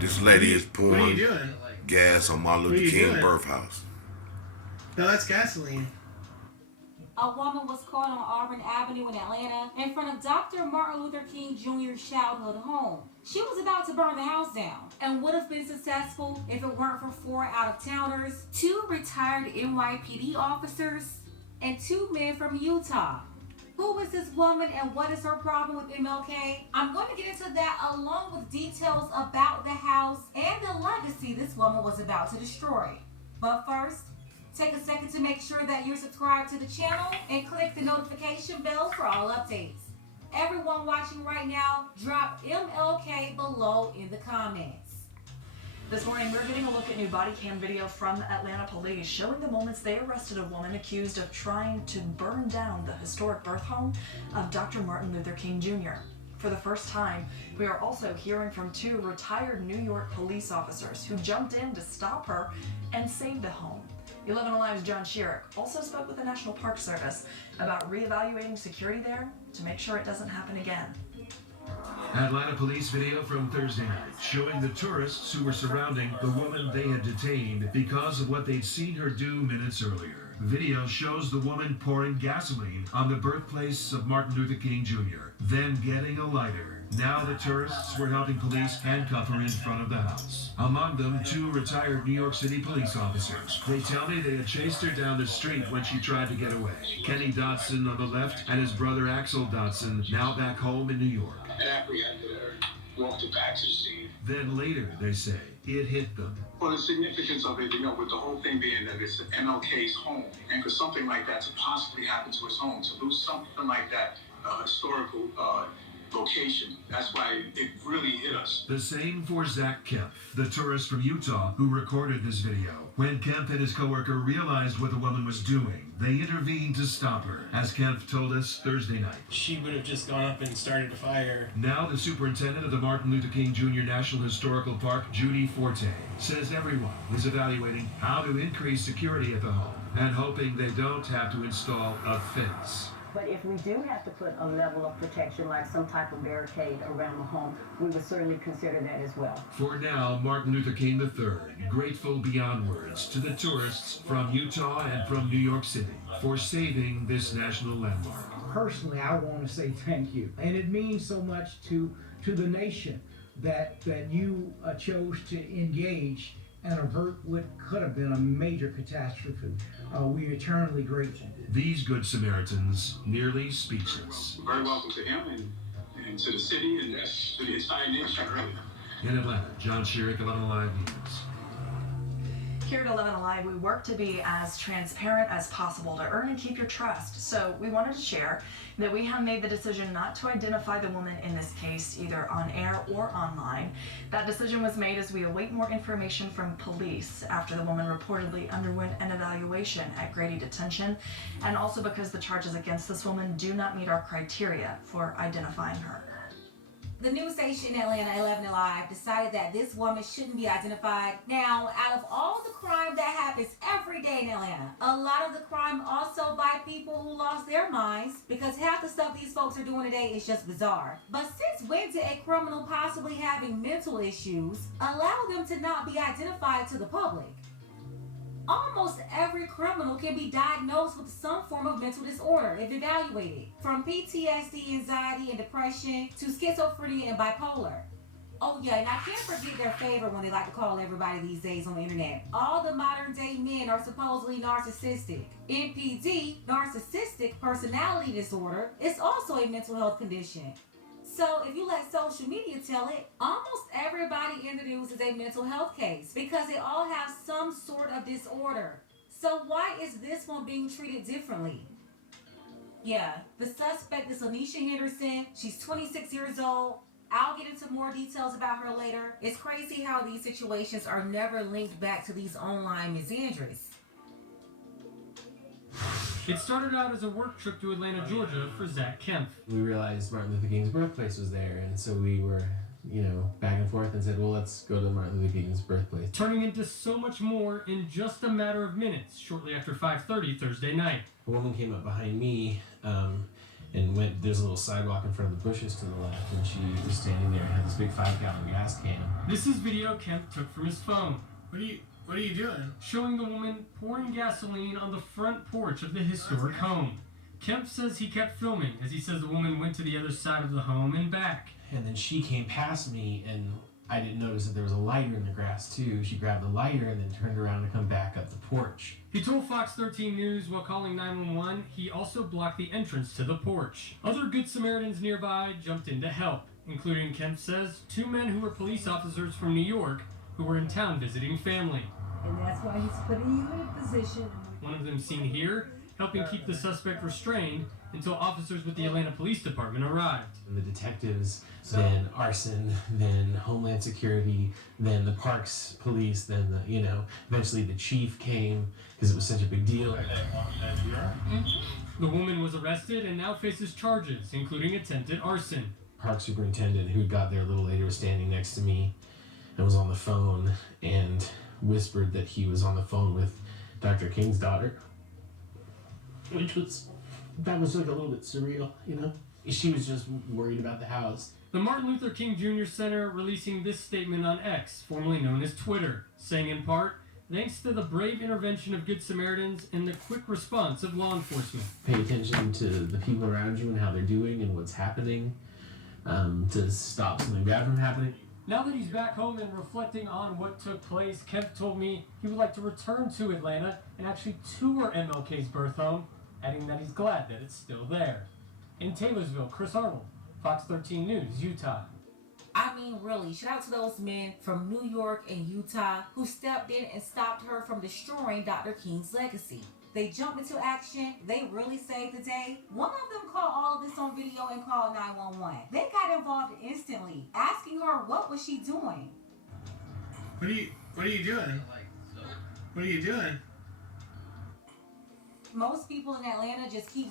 This lady is What are you pouring doing? gas on Martin Luther King birth house. No, that's gasoline. A woman was caught on Auburn Avenue in Atlanta in front of Dr. Martin Luther King Jr.'s childhood home. She was about to burn the house down and would have been successful if it weren't for 4 out-of-towners, 2 retired NYPD officers, and 2 men from Utah. Who is this woman and what is her problem with MLK? I'm going to get into that along with details about the house and the legacy this woman was about to destroy. But first, take a second to make sure that you're subscribed to the channel and click the notification bell for all updates. Everyone watching right now, drop MLK below in the comments. This morning, we're getting a look at new body cam video from Atlanta police showing the moments they arrested a woman accused of trying to burn down the historic birth home of Dr. Martin Luther King Jr. For the first time, we are also hearing from 2 retired New York police officers who jumped in to stop her and save the home. 11 Alive's John Schierick also spoke with the National Park Service about reevaluating security there to make sure it doesn't happen again. Atlanta police video from Thursday night showing the tourists who were surrounding the woman they had detained because of what they'd seen her do minutes earlier. Video shows the woman pouring gasoline on the birthplace of Martin Luther King Jr., then getting a lighter. Now the tourists were helping police handcuff her in front of the house. Among them, 2 retired New York City police officers. They tell me they had chased her down the street when she tried to get away. Kenny Dodson on the left and his brother Axel Dodson now back home in New York. And apprehended her, walked her back to the scene. Then later, they say, it hit them. Well, the significance of it, with the whole thing being that it's MLK's home, and for something like that to possibly happen to his home, to lose something like that, historical location, that's why it really hit us. The same for Zach Kemp, the tourist from Utah who recorded this video. When Kemp and his coworker realized what the woman was doing, they intervened to stop her, as Kemp told us Thursday night. She would have just gone up and started a fire. Now the superintendent of the Martin Luther King Jr. National Historical Park, Judy Forte, says everyone is evaluating how to increase security at the home and hoping they don't have to install a fence. But if we do have to put a level of protection, like some type of barricade around the home, we would certainly consider that as well. For now, Martin Luther King III, grateful beyond words to the tourists from Utah and from New York City for saving this national landmark. Personally, I want to say thank you. And it means so much to the nation that you chose to engage and avert what could have been a major catastrophe. We're eternally grateful. These good Samaritans nearly speechless. Very welcome to him and to the city and to the entire nation, really. In Atlanta, John Schierick, 11 Alive News. Here at 11 Alive, we work to be as transparent as possible to earn and keep your trust. So we wanted to share that we have made the decision not to identify the woman in this case, either on air or online. That decision was made as we await more information from police after the woman reportedly underwent an evaluation at Grady Detention, and also because the charges against this woman do not meet our criteria for identifying her. The news station in Atlanta, 11 Alive, decided that this woman shouldn't be identified. Now, out of all the crime that happens every day in Atlanta, a lot of the crime also by people who lost their minds, because half the stuff these folks are doing today is just bizarre. But since when did a criminal possibly having mental issues allow them to not be identified to the public? Almost every criminal can be diagnosed with some form of mental disorder if evaluated, from PTSD, anxiety, and depression to schizophrenia and bipolar. Oh yeah, and I can't forget their favorite one they like to call everybody these days on the internet. All the modern day men are supposedly narcissistic. NPD, narcissistic personality disorder, is also a mental health condition. So if you let social media tell it, almost everybody in the news is a mental health case because they all have some sort of disorder. So why is this one being treated differently? Yeah, the suspect is Anisha Henderson. She's 26 years old. I'll get into more details about her later. It's crazy how these situations are never linked back to these online misandries. It started out as a work trip to Atlanta, Georgia for Zach Kemp. We realized Martin Luther King's birthplace was there, and so we were, back and forth and said, well, let's go to Martin Luther King's birthplace. Turning into so much more in just a matter of minutes, shortly after 5:30 Thursday night. A woman came up behind me and went. There's a little sidewalk in front of the bushes to the left, and she was standing there and had this big 5-gallon gas can. This is video Kemp took from his phone, What are you doing? showing the woman pouring gasoline on the front porch of the historic home. Kemp says he kept filming as he says the woman went to the other side of the home and back. And then she came past me, and I didn't notice that there was a lighter in the grass too. She grabbed the lighter and then turned around to come back up the porch. He told Fox 13 News while calling 911 he also blocked the entrance to the porch. Other Good Samaritans nearby jumped in to help, including, Kemp says, 2 men who were police officers from New York who were in town visiting family. And that's why he's putting you in a position. One of them seen here, helping keep the suspect restrained until officers with the Atlanta Police Department arrived. And the detectives, then arson, then Homeland Security, then the Parks Police, then eventually the chief came because it was such a big deal. The woman was arrested and now faces charges, including attempted arson. Park superintendent, who got there a little later, was standing next to me and was on the phone and whispered that he was on the phone with Dr. King's daughter, that was like a little bit surreal, She was just worried about the house. The Martin Luther King Jr. Center releasing this statement on X, formerly known as Twitter, saying in part, thanks to the brave intervention of Good Samaritans and the quick response of law enforcement. Pay attention to the people around you and how they're doing and what's happening to stop something bad from happening. Now that he's back home and reflecting on what took place, Kemp told me he would like to return to Atlanta and actually tour MLK's birth home, adding that he's glad that it's still there. In Taylorsville, Chris Arnold, Fox 13 News, Utah. I mean, really, shout out to those men from New York and Utah who stepped in and stopped her from destroying Dr. King's legacy. They jumped into action. They really saved the day. One of them caught all of this on video and called 911. They got involved instantly, asking her what was she doing. What are you doing? What are you doing? Most people in Atlanta just keep